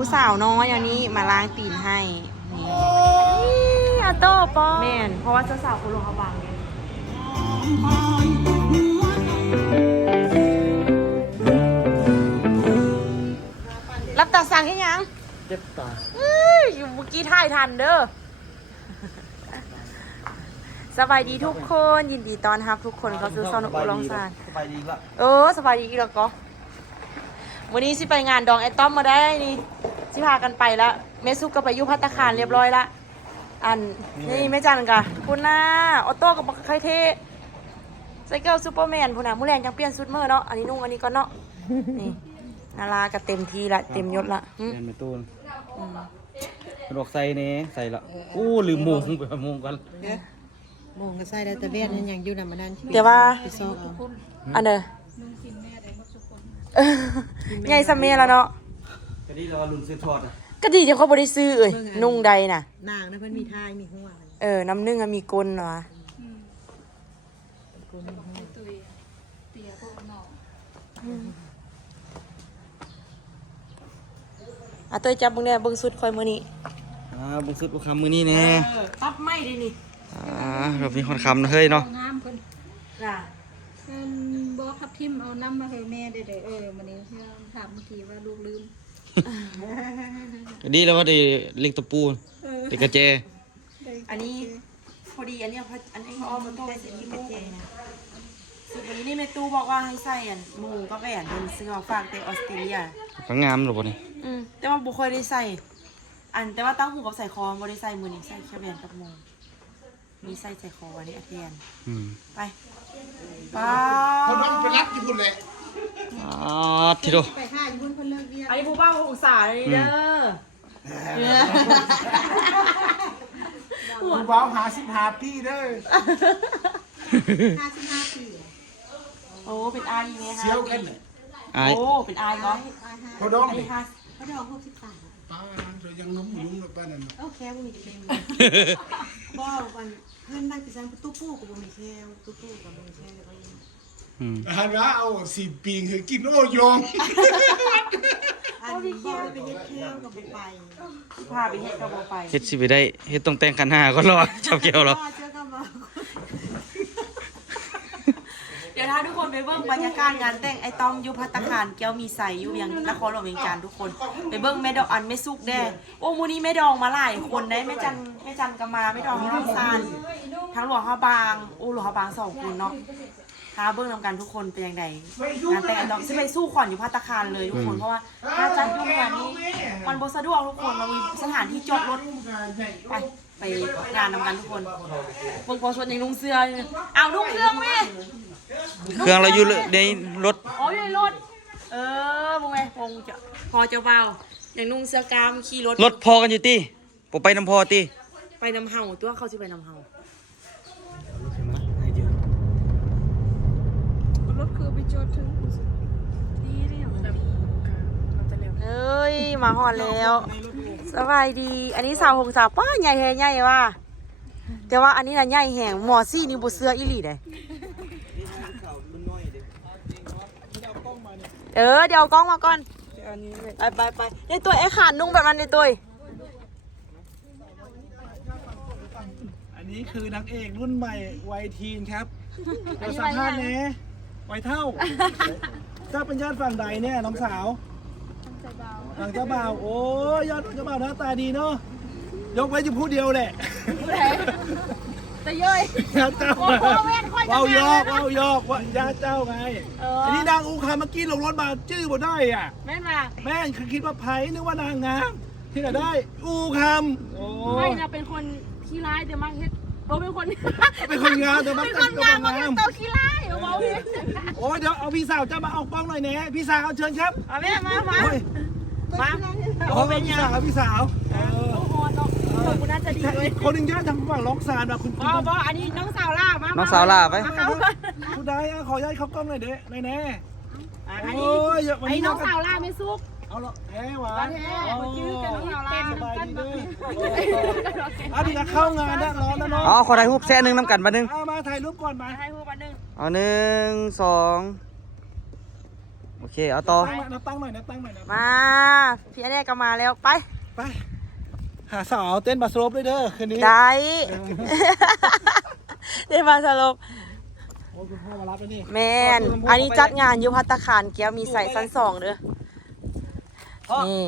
ผู้สาวน้อยอันนี้มาล้างตีนให้อาโต้ปอแม่นเพราะว่าเจ้าสาวคุณลงเขาบางเนี่ยรับตาสั่งให้ยังเจ็บตาอยู่เมื่อกี้ถ่ายทันเด้อสบายดีทุกคนยินดีต้อนรับทุกคนเข้าสู่ช่องนกอุลองซานสบายดีละสบายดีอีกแล้วก็วันนี้สิไปงานดองไอต้อมมาได้นี่สิพากันไปแล้วเมซุกก็ไปยุพัตตาคารเรียบร้อยละอันนี่แม่จันกะคุณน้าออโต้กับใครเทไซเคิลซูเปอร์แมนพูน่ะมูแลนยังเปลี่ยนชุดเมื่อเนาะอันนี้นุ่งอันนี้ก็เนาะนี่นาราก็เต็มทีละเต็มยศละแมนไปตูนดอกใส่เน่ใส่ละลืมโมงไปโมงกันมองก็ใส่ได้แต่เบี้ยนั่นยังอยู่นำมานั่นแต่ว่าอันเด้อใหญ่สมัยแล้วเนาะก็ดีเราลุ้นซื้อทอดก็ดีที่เขาบ่ได้ซื้อเอ้ยนุ่งใดน่ะนางนะเพิ่นมีทายมีหัวน้ำนึ่งมีกลนเหรอเตยจับมึงเนี่ยบึงสุดคอยมือนี้บึงสุดบุคคำมือนี้แน่ตับไม่ดินี่แบบนี้คนคำนะเฮ้ยเนาะงามเพิ่นบอกทับทิมเอาน้ำมาให้แม่ได้วันนี้ถามเมื่อกี้ว่าลูกลืมดีแล้วว่าได้เล็กตะปูเด็กกระเจอันนี้พอดีอันนี้เขาเอามาต้มใส่ที่กระเจสุดวันนี้นี่แม่ตู้บอกว่าให้ใส่หมูก็แหวนเป็นซื้อมาฝากแต่ออสเตรเลียก็งามหรอปะนี่แต่ว่าบุคคลได้ใส่แต่ว่าตั้งหูกับใส่คอบ่ได้ใส่มือนี่ใส่แค่แหวนกับหมูมีใส่คออันนี้อาเทียนไปคนน้องไปรักญี่ปุ่นเลยทีโดไปห้าญี่ปุ่นคนเลิกเรียนอันนี้ผู้บ้าหงสาเลยเด้อผู้บ่าว55 ปีเด้อ55 ปีเป็นอายีไหมคะเชี่ยวกันเลยเป็นอายีเนาะเขาดองดิเขาดอง63ป้าเรายังนุ่มแล้วป้านั่นโอเคบุญเต็มบ่วันเพื่อนนั่งกินตู้ปูกับบุญแช่ตู้ปูกับบุญแช่แล้วก็ฮันว่าเอา10 ปีให้กินโอ้ยองอันนี้บ่ไปเฮ็ดแค่กับบ่ไปพาไปเฮ็ดกับบ่ไปเฮ็ดสิไปได้เฮ็ดต้องแต่งขันห้าก็รอชาวเกี่ยวหรอเดี๋ยวถ้าทุกคนไปเบิ่งบรรยากาศงานแต่งไอต้อมอยู่ภัตตาคารแก้วมีใสอยู่ยังนครหลวงเวียงจันทร์ทุกคนไปเบิ่งแม่ดอกแม่สุกแด้มื้อนี้แม่ดองมาหลายคนได้แม่จันก็มาแม่ดองน้องซานทั้งหลวงฮาบางหลวงฮาบาง2คนเนาะหาเบิ่งนำกันทุกคนเป็นยังไงงานแต่งไอต้อมสิไปสู้ขวัญอยู่ภัตตาคารเลยทุกคนเพราะว่าถ้าจัดอยู่งานนี้มันบ่สะดวกทุกคนมันมีสถานที่จอดรถไปงานนำกันทุกคนเบิ่งพอชวนยังนุ่งเสื้อเอานุ่งเครื่องแม่เครื่องเราอยู่ในรถอยู่ในรถมึงไงพอเจ้าเบาอย่างนุ่งเสื้อกามขี่รถพอกันอยู่ตีผมไปน้ำพอตีไปน้ำเห่าตัวเขาจะไปน้ำเห่ารถคือไปจอดถึงมาหอดแล้วสบายดีอันนี้สาวหงสาวป้าใหญ่แห่ใหญ่ว่ะแต่ว่าอันนี้น่ะใหญ่แห่งหมอซี่นี่บุเสื้ออีหลีเลยเดี๋ยวกล้องมาก่อนไปในตัวไอ้ขาดนุ่งแบบนั้นในตัวอันนี้คือนางเอกรุ่นใหม่วัยทีนครับเราสัมภาษณ์เน่วัยเท่าเจ้าเป็นญาติฝั่งใดเนี่ยน้องสาวฝั่งเจ้าบ่าวโอ้ญาติเจ้าบ่าวหน้าตาดีเนาะยกไว้จะพูดเดียวแหละแต่ย่อยญาติเจ้าเอายอกว่าญาติเจ้าไงอันนี้นางอูคาเมื่อกี้ลงรถมาชื่อบ่ได้อ่ะแม่นมาแม่คือคิดว่าไผ่นึกว่านางงามที่ไหนได้อูคำโอ้ไม่นะเป็นคนขี้ร้ายแต่มาเฮ็ดเป็นคนงามแต่มาเป็นคนงามมาเฮ็ดตัวขี้ร้ายโอ้ยเดี๋ยวเอาพี่สาวจะมาเอากล้องหน่อยแน่พี่สาวเชิญครับแม่มาโอ้เป็นพี่สาวคุณน่าจะดีเลยคนหนึ่งญาติทางฝั่งล็อกซานนะคุณอันนี้น้องสาวล่ามาน้องสาวล่าไปคุณได้ขอญาติเขากล้องหน่อยเด้แน่อันนี้น้องสาวล่าไม่ซุกเอาละแท้หวานชื่อกันน้องสาวล่าสบายดีด้วยอันนี้เข้างานนะร้อนนะน้องขอถ่ายรูปแช่นึงน้ำกันมานึงมาถ่ายรูปก่อนมาถ่ายรูปมานึงเอา1 2 โอเคเอาต่อ นับตั้งหน่อยนับตั้งหน่อยนะ มาพี่อันเนี้ยก็มาแล้วไป ไปหาสาวเต้นบาสโลปด้วยเด้อคืนนี้ ได้ ได้มาสรุป โอ้คุณพ่อมารับแล้วนี่ แมนอันนี้จัดงานอยู่ภัตตาคารแก้วมีใส่ชั้น2เด้อนี่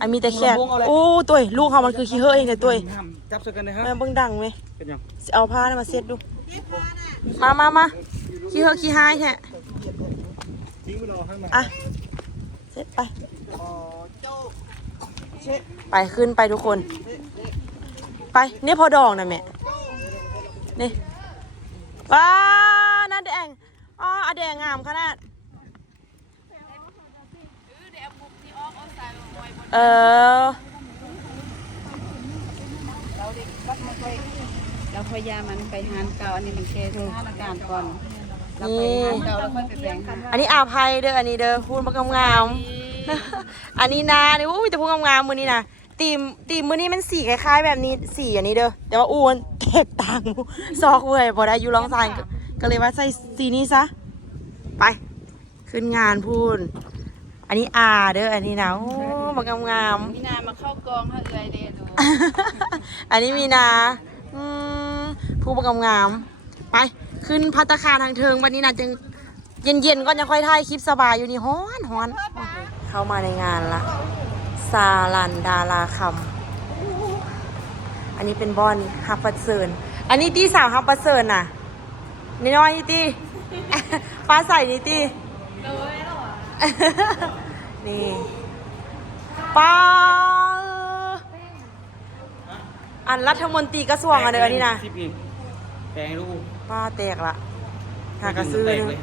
อันมีแต่แขกโอ้ตัวลูกเขามันคือขี้เห่อะเองเนี่ยตัว ห้ามจับใส่กันนะฮะ แม่เบิ่งดังไหม เป็นยัง สิเอาผ้ามาเซ็ตดูมาขี้เห่อะขี้หายแท้ ทิ้งไปรอให้มัน อ่ะเซ็ตไปไปขึ้นไปทุกคน ไปเนี่ยพอดองนะแม่นี่ว้าน่าแดงอ๋ออะแดงงามขนาดเออ เราพยายามมันไปหานเก่าอันนี้มันแค่สถานการณ์ก่อนเราไป นี่ หานเก่าแล้วค่อยไปแบ่ง อันนี้อาภัยเด้ออันนี้เด้อพูดมางามๆอันนี้นานี่อู้มีแต่พูดงามๆมือนี้นะตีมมือนี้มันสีคล้ายๆแบบนี้สีอันนี้เด้อแต่ว่าอ้วนแตกต่างซอกเว้ยพอได้อยู่ร้องซานก็เลยว่าใส่สีนี้ซะไปขึ้นงานพูดอันนี้อาเด้ออันนี้นะโอ้มางาม มีนามาเข้ากองเขาเอื้อยเด้อดู ๆ อันนี้มีนาผู้งามๆไปขึ้นภัตตาคารทางเทิงวันนี้นะจึงเย็นๆก็ยังค่อยถ่ายคลิปสบายอยู่นี่ฮ้อนเข้ามาในงานละซาลันดาราคำอันนี้เป็นบอนฮับปัสเซิร์นอันนี้ตีสาวฮับปัสเซิร์นน่ะนี่น้อยนี่ตี ฟ้าใสนี่ตีนี่ป้าอันรัฐมนตรีกระทรวงอันเดียวนี่นะ คลิปอีกแปลงให้ลูก ป้าแตกละหากระซื้อ แปลง นึง เลย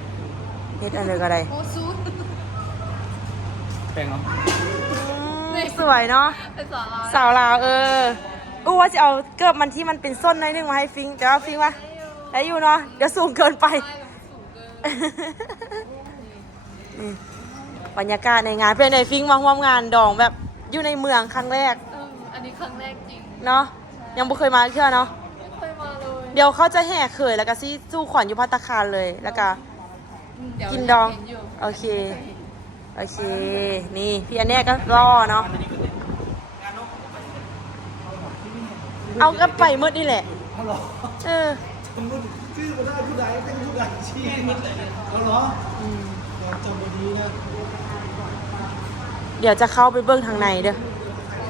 เฮ็ดอันเดียวก็ได้ แปลงเนาะ สวยเนาะ เป็นสอนเรา สาวลาวอู้ว่าจะเอาเกิบมันที่มันเป็นส้นหน่อยนึงมาให้ฟิงแต่ว่าฟิงว่าได้อยู่เนาะเดี๋ยวสูงเกินไปนี่บรรยากาศในงานเป็นไงฟิงมาร่วมงานดองแบบอยู่ในเมืองครั้งแรก อันนี้ครั้งแรกจริง เนาะยังไม่เคยมาเที่ยวเนาะ ไม่เคยมาเลย เดี๋ยวเขาจะแห่เขยแล้วก็ซี่สู้ขวัญอยู่ภัตตาคารเลยแล้วก็กินดองโอเคโอเคนี่พี่อันเนี้ยก็รอเนาะเอาก็ไปมืดนี่แหละ เอาเหรอ เออ จำชื่อมาได้ผู้ใดเป็นผู้ใดชี้มิดเลยเอาเหรอจำบดีนะ เดี๋ยวจะเข้าไปเบิ้งทางในเด้อ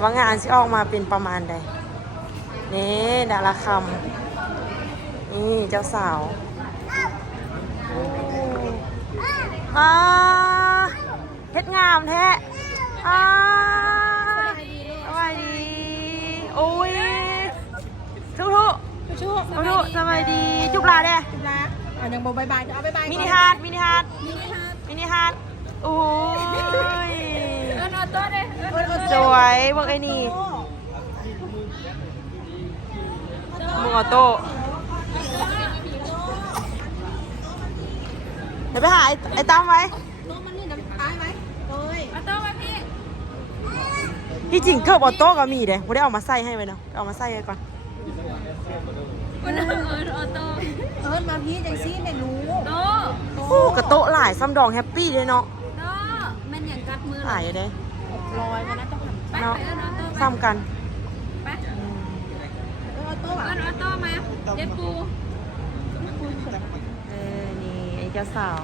ว่างานที่ออกมาเป็นประมาณใดนี่ดาราคำนี่เจ้าสาวเฮ็ดงามแท้สวัสดีโอ้ยทุกสวัสดีจุบลาเด้ เอายังบอกบายบายเอาบายบาย มินิฮาร์ดโอ้ย เอิ้นออโต้เด้เอิ้นออโต้ สวยพวกไอ้นี่มึงออโต้เดี๋ยวไปหาไอ้ตั้มไว้ น้องมันนี่น้ำตายไหมโอ้ยออโต้มาพี่ ที่จริงเกิบออโต้ก็มีเด้ไม่ได้เอามาใส่ให้ไว้เนาะเอามาใส่ไว้ก่อน คุณเอิ้นออโต้เอิ้นมาพี่จังซี่แม่รู้โต้ โอ้กระโต๊ะหลายซ้ำดองแฮปปี้เลยเนาะ โต้แม่นอย่างกัดมือ หลายเด้ 600วันนั้นต้องหันไป เนาะ เอิ้นออโต้ ซ้ำกัน ไปเอิ้นออโต้เอิ้นออโต้มาเย็ดปู นี่ไอ้เจ้าสาว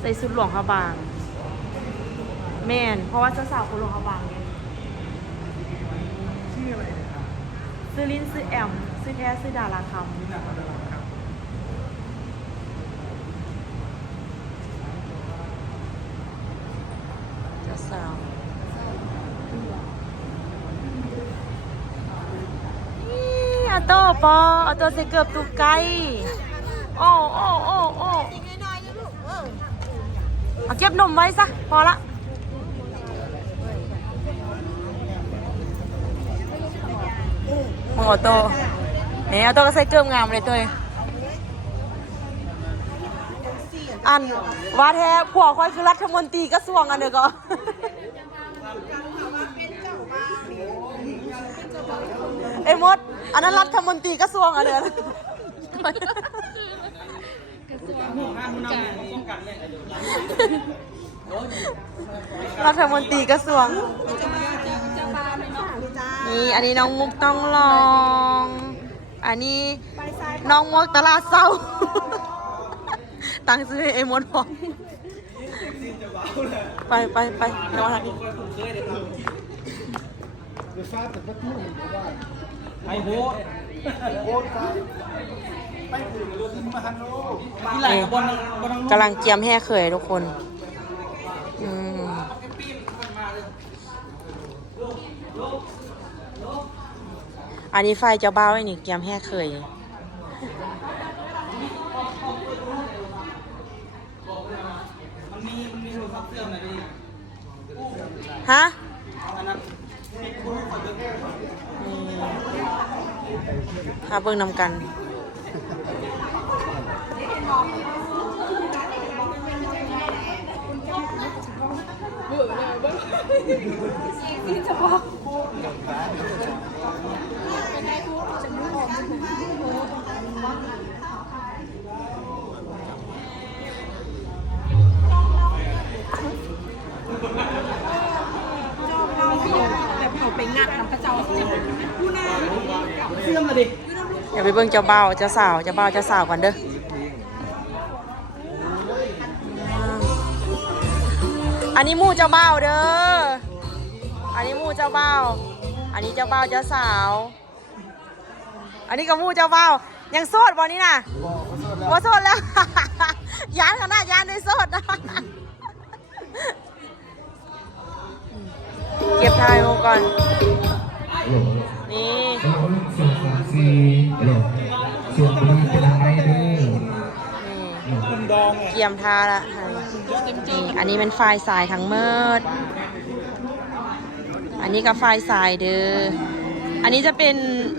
ใส่ชุดหลวงพระบางแม่นเพราะว่าเจ้าสาวคนหลวงพระบางไง ชื่ออะไร ซื้อลิ้นซื้อแอมซื้อแท้ซื้อดาราคำเจ้าสาวนี่อาโต้ปออาโต้ใส่เกือบตุกไก่โอ้เอาเก็บนมไว้ซะพอละมึงออโต้เนี่ยออโต้ก็ใส่เกือบงามเลยตัวเองอันว่าแท้ผัวค่อยคือรัฐมนตรีกระทรวงอันเดียวก็ไอ้มดอันนั้นรัฐมนตรีกระทรวงอันเดียว รัฐมนตรีกระทรวงนี่อันนี้น้องมุกต้องลอง อันนี้น้องมกตลาดเศร้า ตั้งซื้อให้เอมอนพอไปนอนนี่ ไอ้โห กำลังเจียมแห่เขยทุกคนอันนี้ไฟเจ้าบ้าวไอ้นี่เจียมแห่เขยฮะหาเบิ่งนำกันอย่าไปเบิ่งเจ้าบ่าวเจ้าสาวเจ้าบ่าวเจ้าสาวก่อนเด้ออันนี้หมู่เจ้าบ่าวเด้ออันนี้หมู่เจ้าบ่าวอันนี้เจ้าบ่าวเจ้าสาวอันนี้ก็หมู่เจ้าบ่าวยังโสดบ่นี่น่ะบ่โสดแล้ว ยานขนาดยานได้โสดนะ เก็บทายมาก่อนนี่เกี่ยมทาละนี่อันนี้เป็นไฟสายทั้งเมิดอันนี้ก็ไฟสายเด้ออันนี้จะเป็น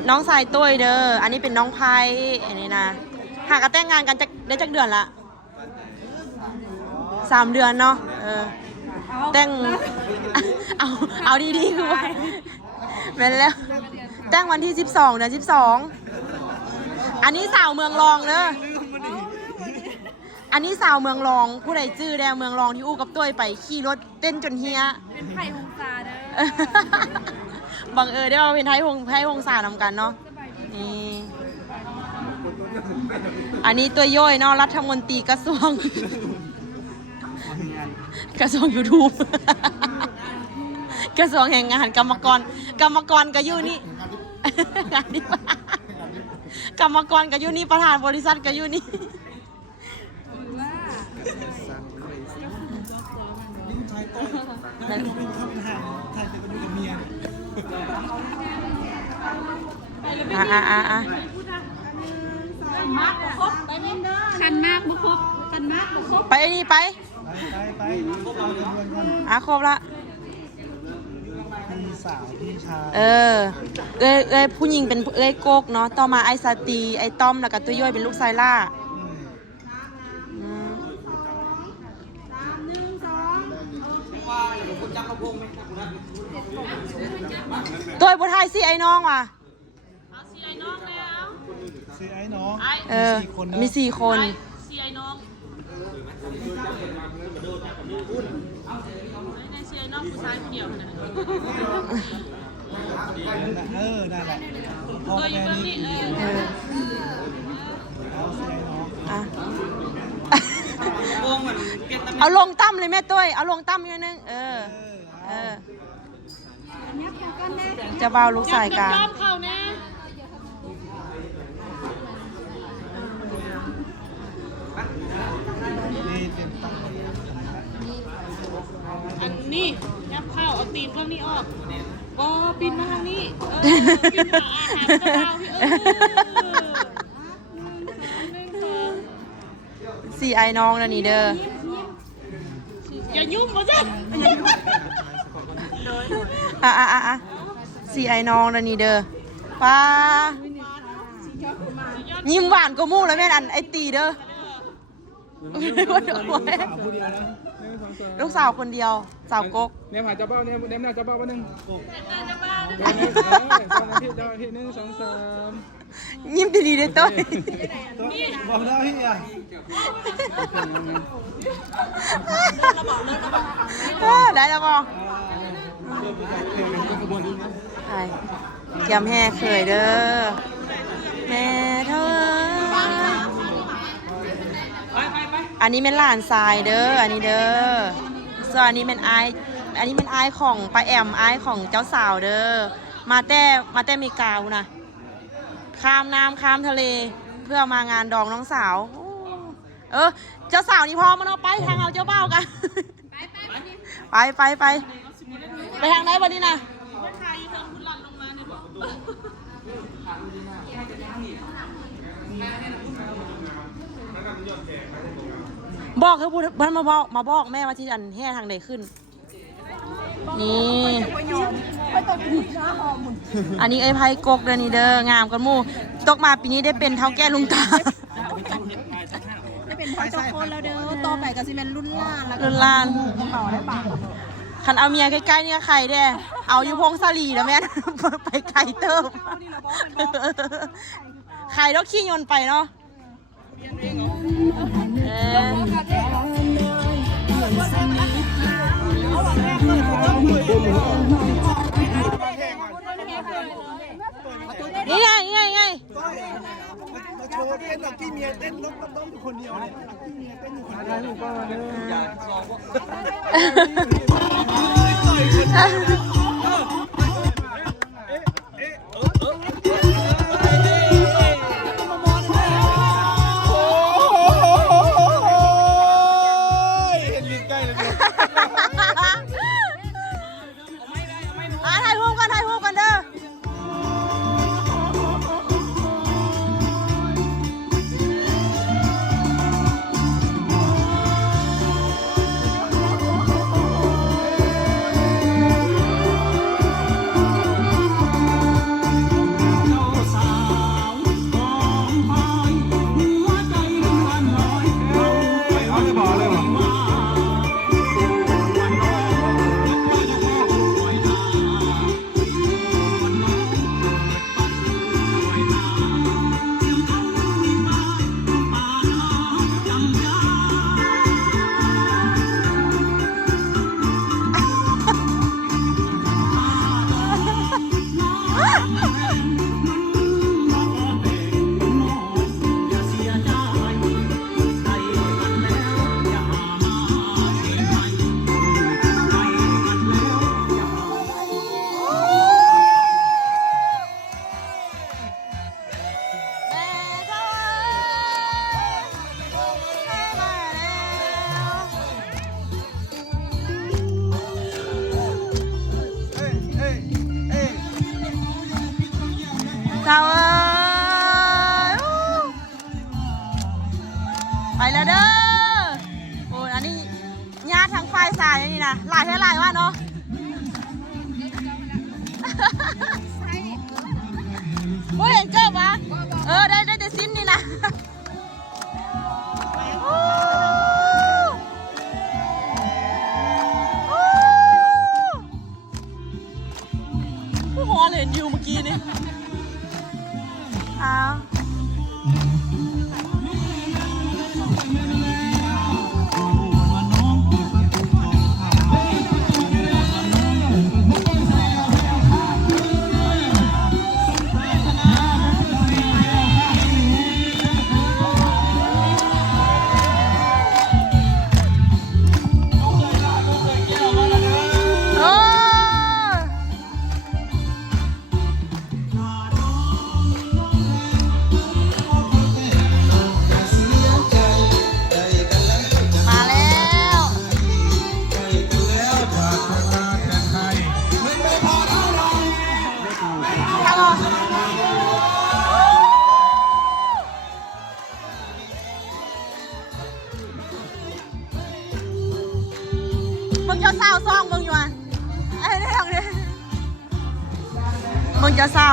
น้องสายตุ้ยเด้ออันนี้เป็นน้องไพ่อันนี้นะหากแต่งงานกันได้จักเดือนละ3 เดือนเนาะแต่งเอาดีๆคือว่าแม่นแล้วแต่งวันที่12เดือน12อันนี้สาวเมืองรองเด้ออันนี้สาวเมืองรองผู้ใดจื้อแดงเมืองรองที่อู้กับต้วยไปขี่รถเต้นจนเฮียเป็นไผ่ฮงซาเด้อบังเอิญได้ว่าเป็นไผ่ฮงซานำกันเนาะนี่อันนี้ตัวย่อยเนาะรัฐมนตรีกระทรวงYouTube กระทรวงแรงงานกรรมกรก็อยู่นี่ กรรมกรก็อยู่นี่ประธานบริษัทก็อยู่นี่ไปไอ้นี่ไปครบละพี่สาวพี่ชาย ผู้หญิงเป็นโกกเนาะต่อมาไอสตีไอต้อมแล้วก็ตัวย่อยเป็นลูกชายล่าตัวบทไทยสิไอ้น้องว่ะซีไอ้น้องมี4 คนซีไอ้น้องในซีไอ้น้องผู้ชายคนเดียวนะนั่นแหละพ่อ ตัวอยู่ แม่ เบื้อง นี่ นี้เอาซีไอ้น้องเอาลงตั้มเลยแม่ตุ้ยเอาลงตั้มนิดนึงจะเบาลูกสายกลาง เขาแน่อันนี้ยับเข้าเอาตีนข้างนี้ออกก็ปีนมาทางนี้ปีนมาอาหารกระดาวสี่ไอ้น้องนะนี่เด้ออย่ายุ่งมาจ้ะสี่ไอ้น้องนะนี่เด้อป้ายิ้มหวานก็มู่แล้วแม่อันไอตีเด้อลูกสาวคนเดียวสาวกกเนี่ยหาจะเบ้าเนี่ยหน้าจะเบ้าวันนึง1 2 3 ยิ้มดีๆได้ต้อย บอกแล้วพี่อ่ะ ได้แล้วบอกใช่ยำแห่เคยเด้อแม่เธออันนี้เป็นหลานทรายเด้ออันนี้เด้อส่วนอันนี้เป็นไออันนี้เป็นไอของป้าแอมไอของเจ้าสาวเด้อมาแต่มีกาวนะข้ามน้ำข้ามทะเลเพื่อมางานดองน้องสาวเจ้าสาวนี่พอมันเอาไปทางเอาเจ้าเบ้ากันไปทางไหนวันนี้นะบอกคือพูดมันมาบอกแม่ว่าที่อันแห่ทางใดขึ้นนี่อันนี้ไอ้ไพ่กกเด้อนี่เด้องามกันมู่ตกมาปีนี้ได้เป็นเท่าแก่ลุงตาได้เป็นพ่อเจ้าคนแล้วเด้อต่อไปก็สิเป็นรุ่นล่านแล้วก็ รุ่นล้าน ต่อได้ปะ คันเอาเมียใกล้ๆเนี่ยใครแด้เอาอยู่พงศาลีแล้วแม่ ไปไกลเติมใครต้องขี้ยนต์ไปเนาะนี่ไงมาโชว์เต้นหลักที่เมียเต้นล้มอยู่คนเดียวเนี่ยหลักที่เมียเต้นอยู่คนเดียวอย่าลองเห็นลิ้นใกล้เลยเนี่ยถ่ายรูปกันเด้อไปแล้วเด้อโอ้อันนี้ญาติทางฝ่ายสายนี่นะหลายว่าเนาะโอ้เห็นเจ้าปะได้แต่สิ้นนี่นะผู้หัวเห็นอยู่เมื่อกี้นี่อ้าวมึงจะเศร้าซ่องมึงอยู่อ่ะไอ้เนี่ยมึงจะเศร้า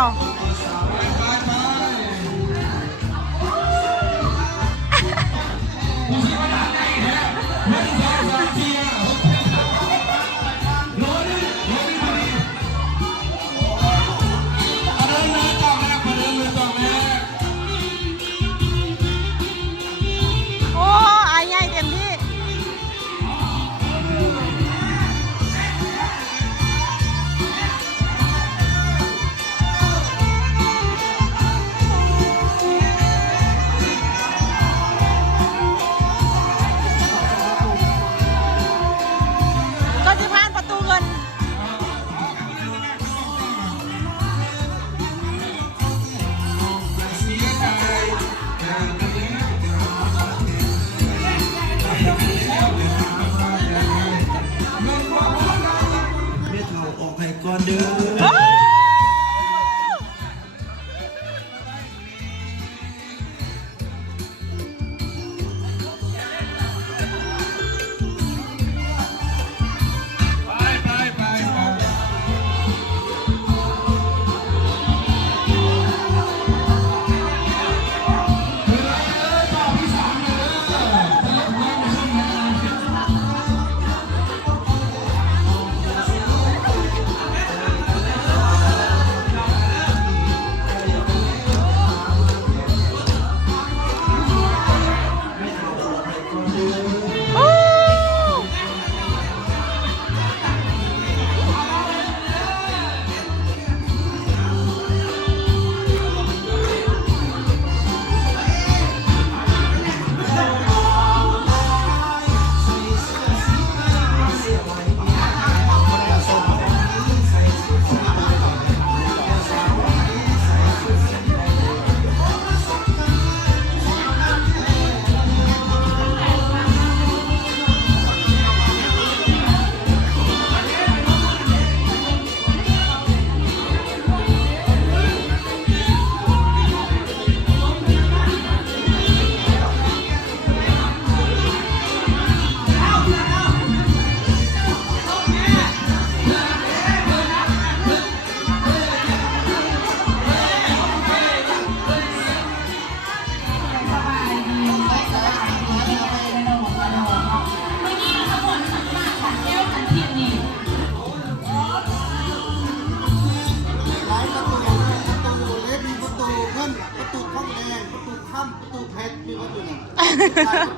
ตู้เพชรมีวัตถุดิบ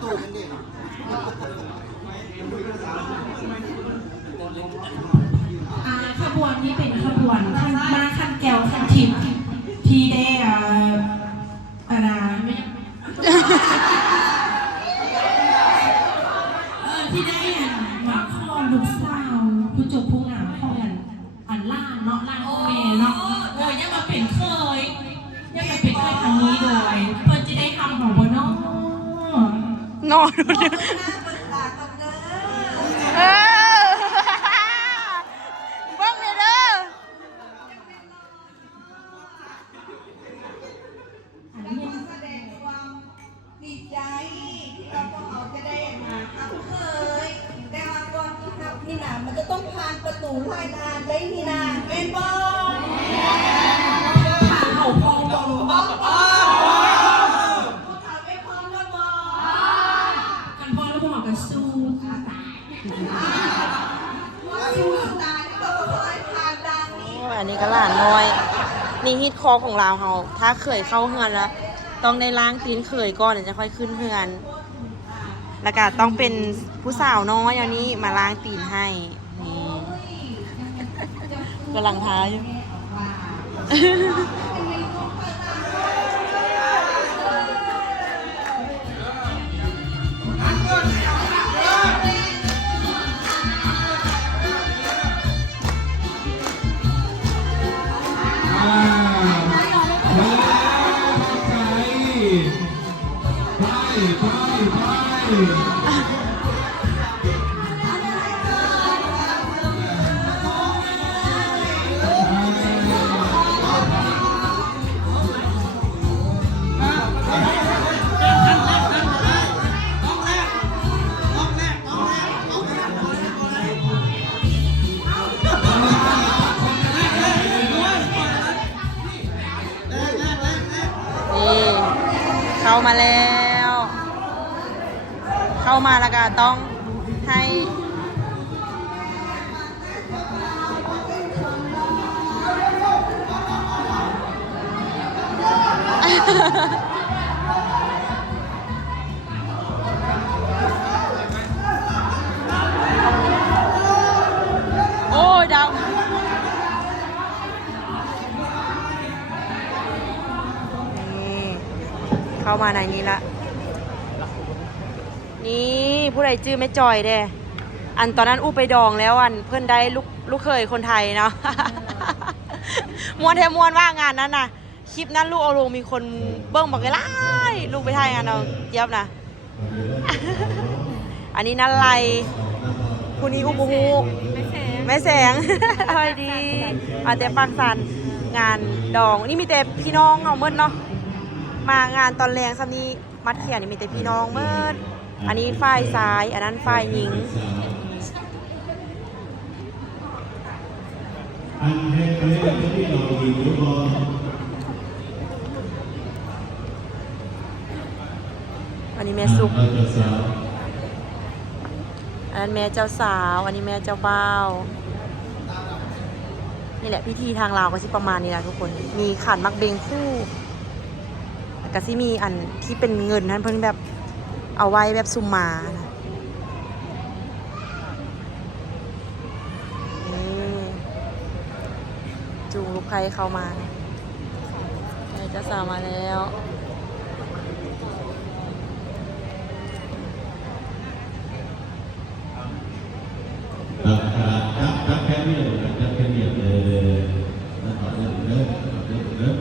ตู้เป็นเด็ก ขบวนนี้เป็นขบวนขั้นมาขั้นแก้วขั้นทิพย์ที่ได้อะไรที่ได้มาข้อลูกสาวผู้จบผู้งามข้ออันล่าเนาะล่าโอเมเนาะยังมาเป็นเคยยังมาเป็นเคยครั้งนี้โดยเพื่อจะได้ทำของบนนอก นอนเออเบิ้งเลยเด้อ ดีใจที่เราต้องเอาจะได้มาครับเคยแต่ว่าก่อนที่ทำนี่นะมันจะต้องผ่านประตูลายนานได้นี่นะเป็นบอลผ่านเขาพองบอลบอลผ่านไม่พร้อมแล้วบอล กันพอแล้วบอกกันสู้ค่ะ ว่าอยู่ตายก็ต้องคอยผ่านด่านนี้ อันนี้ก็หลานน้อย นี่ฮิตคอของเราเขาถ้าเคยเข้าเฮือนแล้ว ต้องได้ล้างตีนเคยก่อนถึงจะค่อยขึ้นเฮือน แล้วก็ต้องเป็นผู้สาวน้อยอันนี้มาล้างตีนให้นี่กำลังท้าอยู่ นี่เข้ามาแล้ว เข้ามาแล้วก็ต้องให้ โอ้ยดาวนี่เข้ามาในนี้ละ นี่ผู้ใดจื้อไม่จอยเด้อันตอนนั้นอู้ไปดองแล้วอันเพื่อนได้ลูกเคยคนไทยเนาะ มวนแทมวนว่างานนั้นน่ะ คลิปนั้นลูกเอาลงมีคนเบิ้งบอกไงล่ะลูกไปถ่ายงานเราเจี๊ยบนะ อันนี้นั่นไรคุณนี้อุบูฮูไม่แสง อะไรดีมาแต่ปักสันงานดองนี่มีแต่พี่น้องเอาเมื่อเนาะมางานตอนแรงซันนี้มัดเขียนนี่มีแต่พี่น้องเมื่ออันนี้ฝ่ายซ้ายอันนั้นฝ่ายหญิงอันนี้แม่สุกอันนั้นแม่เจ้าสาวอันนี้แม่เจ้าบ่าวนี่แหละพิธีทางลาวก็สิประมาณนี้แหละทุกคนมีขันมักเบงคู่ก็สิมีอันที่เป็นเงินนั้นเพิ่นแบบเอาไว้แบบซุมมานะนี่จูงลูกไผ่เข้ามาเจ้าสาวมาแล้วรับแค่นี้เลยรับแค่นี้เลยแล้วขอเดินเดิน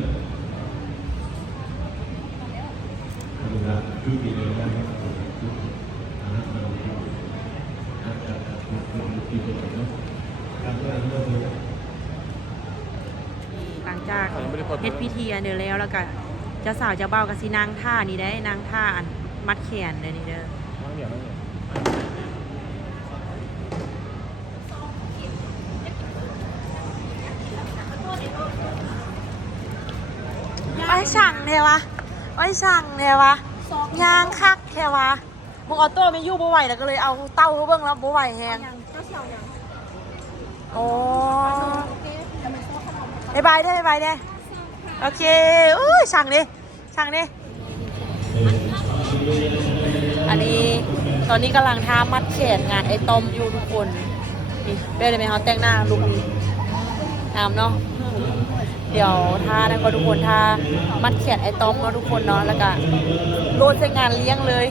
ครับชุดนี้เลยนะครับหลังจากเฮ็ดพิธีอันเดียวแล้วก็เจ้าสาวเจ้าบ่าวก็สินางท่านี่ได้นางท่าอันมัดแขนเด้อนี่เด้อไปสั่งเทวะไปสั่งเทวะยางคักเทวะมึงออโต้ไม่อยู่บ่ไหวแล้วก็เลยเอาเต้าเบิ่งแล้วบ่ไหวแฮงโอ้บายได้บายได้โอเคอุ้ยสั่งดิสั่งดิ อันนี้ตอนนี้กำลังทามัดแขนงานไอ้ต้อมอยู่ทุกคนนี่เป็นเลยไหมเขาแต่งหน้าลุกงามเนาะเดี๋ยวทานะก็ทุกคนทามัดแขนไอ้ต้อมเนาะทุกคนเนาะแล้วก็โรดใส่งานเลี้ยงเลย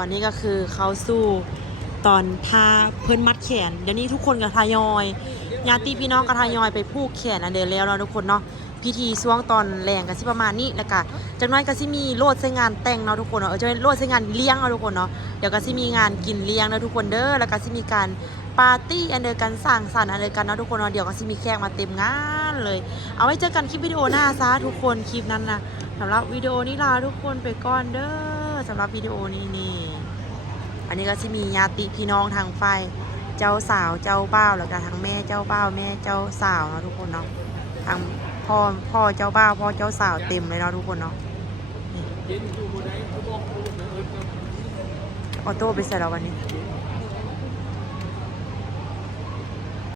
ตอนนี้ก็คือเขาสู้ตอนทาเพิ่นมัดแขนเดี๋ยวนี้ทุกคนก็ทยอยญาติพี่น้องก็ทยอยไปผูกแขนอันเดียวแล้วเนาะทุกคนเนาะพิธีช่วงตอนแรงก็สิประมาณนี้แล้วก็จากนั้นก็สิมีโลดใส่งานแต่งเนาะทุกคนเนาะจะเป็นโลดใส่งานเลี้ยงเนาะทุกคนเนาะเดี๋ยวก็สิมีงานกินเลี้ยงเนาะทุกคนเด้อแล้วก็สิมีการปาร์ตี้อันเดียวกันสร้างสรรค์อันเดียวกันเนาะทุกคนเนาะเดี๋ยวก็สิมีแขกมาเต็มงานเลยเอาไว้เจอกันคลิปวิดีโอหน้าซะทุกคนคลิปนั้นนะสำหรับวิดีโอนี้ลาทุกคนไปก่อนเด้อสำหรับวิดีโอนี้นี่อันนี้ก็จะมีญาติพี่น้องทางฝ่ายเจ้าสาวเจ้าบ่าวแล้วก็ทางแม่เจ้าบ่าวแม่เจ้าสาวเนาะทุกคนเนาะทางพ่อเจ้าบ่าวพ่อเจ้าสาวเต็มเลยเนาะทุกคนเนาะนี่ออโต้ไปใส่แล้ววันนี้